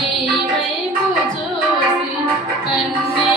కన్నీవైపు చూసి కన్నీ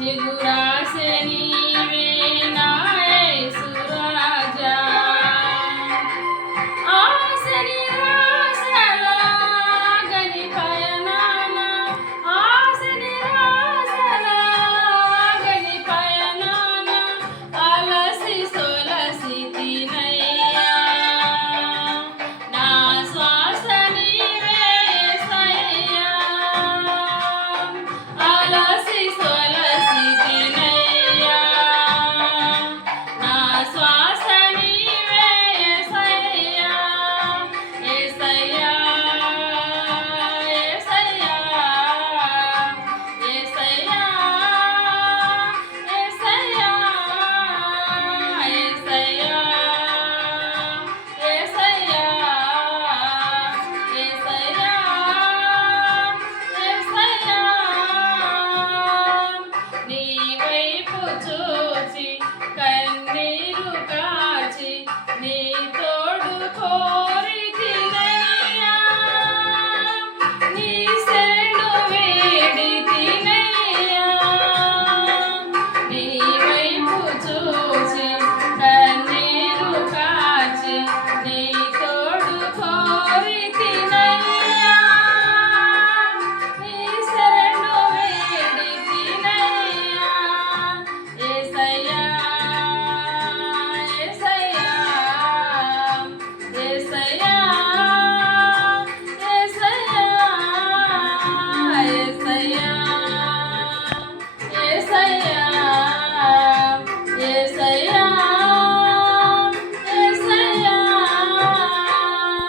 Sri Gura Seni